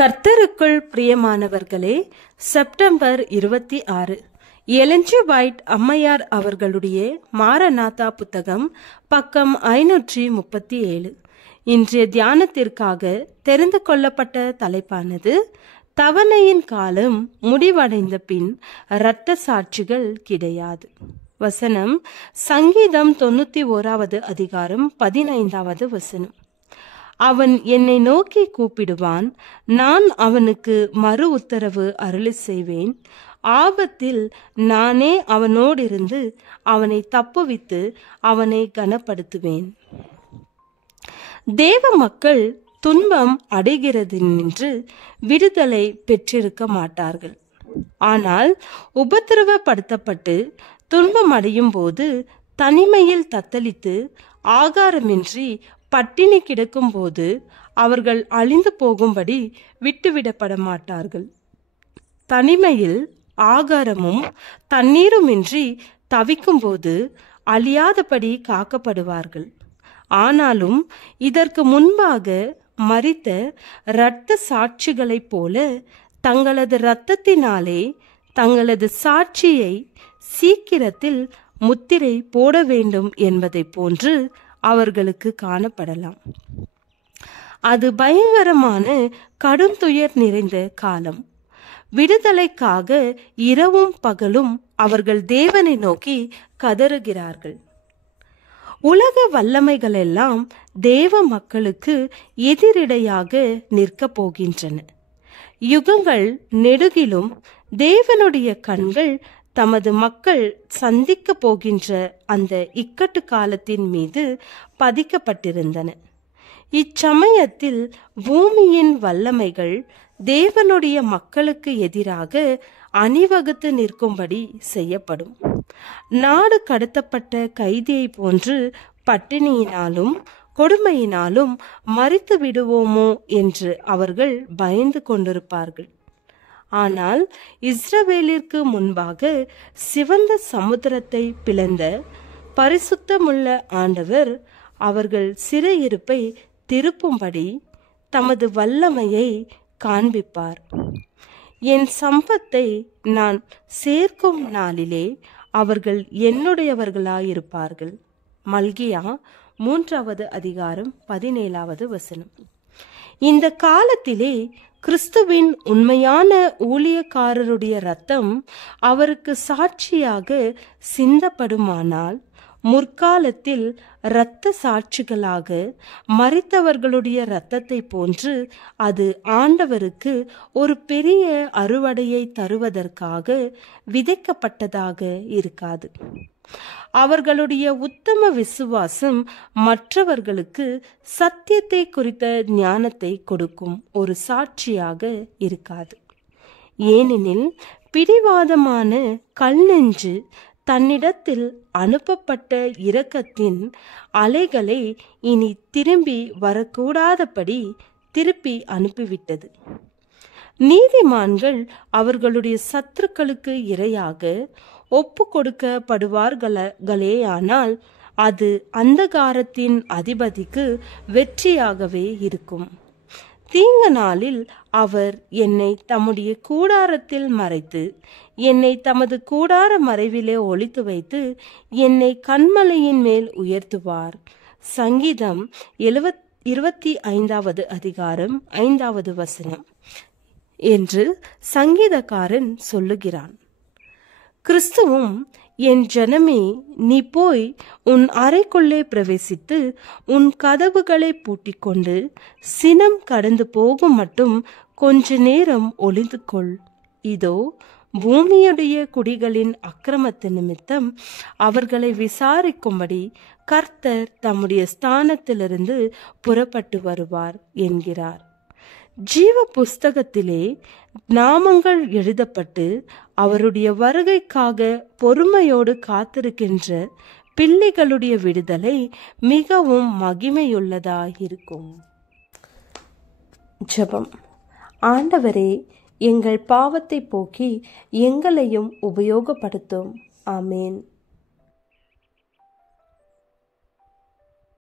கர்த்தருக்குள் பிரியமானவர்களே, September 26 Elon G white அம்மையார் அவர்களுடைய மாரநாதா புத்தகம், பக்கம் 537. இன்றைய தியானத்திற்காக தெரிந்து கொள்ளப்பட்ட தலைப்பானது தவணையின் காலம் முடிவடைந்த பின் இரத்த சாட்சிகள் கிடையாது. வசனம் சங்கீதம் 91 அதிகாரம் 15 வசனம். அவன் என்னை நோக்கி கூப்பிடுவான், நான் அவனுக்கு மறு உத்தரவு அருளி செய்வேன். ஆபத்தில் நானே அவனோடிருந்து அவனை தப்புவித்து அவனை கனப்படுத்துவேன். தேவ மக்கள் துன்பம் அடைகிறதென்று விடுதலை பெற்றிருக்க மாட்டார்கள். ஆனால் உபத்திரவப்படுத்தப்பட்டு துன்பம் அடையும் போது, தனிமையில் தத்தளித்து ஆகாரமின்றி பட்டினி கிடக்கும் போது அவர்கள் அழிந்து போகும்படி விட்டுவிடப்பட மாட்டார்கள். தனிமையில் ஆகாரமும் தண்ணீருமின்றி தவிக்கும் போது அழியாதபடி காக்கப்படுவார்கள். ஆனாலும் இதற்கு முன்பாக மரித்த இரத்த சாட்சிகளைப் போல தங்களது இரத்தத்தினாலே தங்களது சாட்சியை சீக்கிரத்தில் முத்திரை போட வேண்டும் என்பதை போன்று அவர்களுக்கு காணப்படலாம். அது பயங்கரமான கடுந்துயர் நிறைந்த காலம். விடுதலைக்காக இரவும் பகலும் அவர்கள் தேவனை நோக்கி கதறுகிறார்கள். உலக வல்லமைகளெல்லாம் தேவ மக்களுக்கு எதிரிடையாக நிற்கப் போகின்றன. யுகங்கள் நெடுகிலும் தேவனுடைய கண்கள் தமது மக்கள் சந்திக்க போகின்ற அந்த இக்கட்டு காலத்தின் மீது பதிக்கப்பட்டிருந்தன. இச்சமயத்தில் பூமியின் வல்லமைகள் தேவனுடைய மக்களுக்கு எதிராக அணிவகுத்து நிற்கும்படி செய்யப்படும். நாடு கடத்தப்பட்ட கைதியை போன்று பட்டினியினாலும் கொடுமையினாலும் மரித்து விடுவோமோ என்று அவர்கள் பயந்து கொண்டிருப்பார்கள். ஆனால் இஸ்ரவேலிற்கு முன்பாக சிவந்த சமுத்திரத்தை பிளந்த பரிசுத்தமுள்ள ஆண்டவர் அவர்கள் சிறையிருப்பை திருப்பும்படி தமது வல்லமையை காண்பிப்பார். என் சம்பத்தை நான் சேர்க்கும் நாளிலே அவர்கள் என்னுடையவர்களாயிருப்பார்கள். மல்கியா 3 அதிகாரம் 17 வசனம். இந்த காலத்திலே கிறிஸ்துவின் உண்மையான ஊழியக்காரருடைய இரத்தம் அவருக்கு சாட்சியாக சிந்தப்படுமானால், முற்காலத்தில் இரத்த சாட்சிகளாக மரித்தவர்களுடைய இரத்தத்தை போன்று அது ஆண்டவருக்கு ஒரு பெரிய அறுவடையை தருவதற்காக விதைக்கப்பட்டதாக இருக்காது. அவர்களுடைய உத்தம விசுவாசம் மற்றவர்களுக்கு சத்தியத்தை குறித்த ஞானத்தை கொடுக்கும் ஒரு சாட்சியாக இருக்காது. ஏனெனில் பிடிவாதமான கல்நெஞ்சு தன்னிடத்தில் அனுப்பப்பட்ட இரக்கத்தின் அலைகளை இனி திரும்பி வரக்கூடாதபடி திருப்பி அனுப்பிவிட்டது. நீதிமான்கள் அவர்களுடைய சத்துருக்களுக்கு இரையாக ஒப்பு கொடுக்கப்படுவார்களேயானால் அது அந்தகாரத்தின் அதிபதிக்கு வெற்றியாகவே இருக்கும். தீங்கு நாளில் அவர் என்னை தம்முடைய கூடாரத்தில் மறைத்து, என்னை தமது கூடார மறைவிலே ஒளித்து வைத்து, என்னை கன்மலையின் மேல் உயர்த்துவார். சங்கீதம் 25 அதிகாரம் 5 வசனம் என்று சங்கீதக்காரன் சொல்லுகிறான். கிறிஸ்துவும், என் ஜனமே, நீ போய் உன் அறைக்குள்ளே பிரவேசித்து உன் கதவுகளை பூட்டிக்கொண்டு சினம் கடந்து போகும் மட்டும் கொஞ்ச நேரம் ஒளிந்து கொள். இதோ பூமியுடைய குடிகளின் அக்கிரமத்து நிமித்தம் அவர்களை விசாரிக்கும்படி கர்த்தர் தம்முடைய ஸ்தானத்திலிருந்து புறப்பட்டு வருவார் என்கிறார். ஜீவ புஸ்தகத்திலே நாமங்கள் எழுதப்பட்டு அவருடைய வருகைக்காக பொறுமையோடு காத்திருக்கின்ற பிள்ளைகளுடைய விடுதலை மிகவும் மகிமையுள்ளதாயிருக்கும். ஜெபம். ஆண்டவரே, எங்கள் பாவத்தை போக்கி எங்களையும் உபயோகப்படுத்தும். ஆமேன்.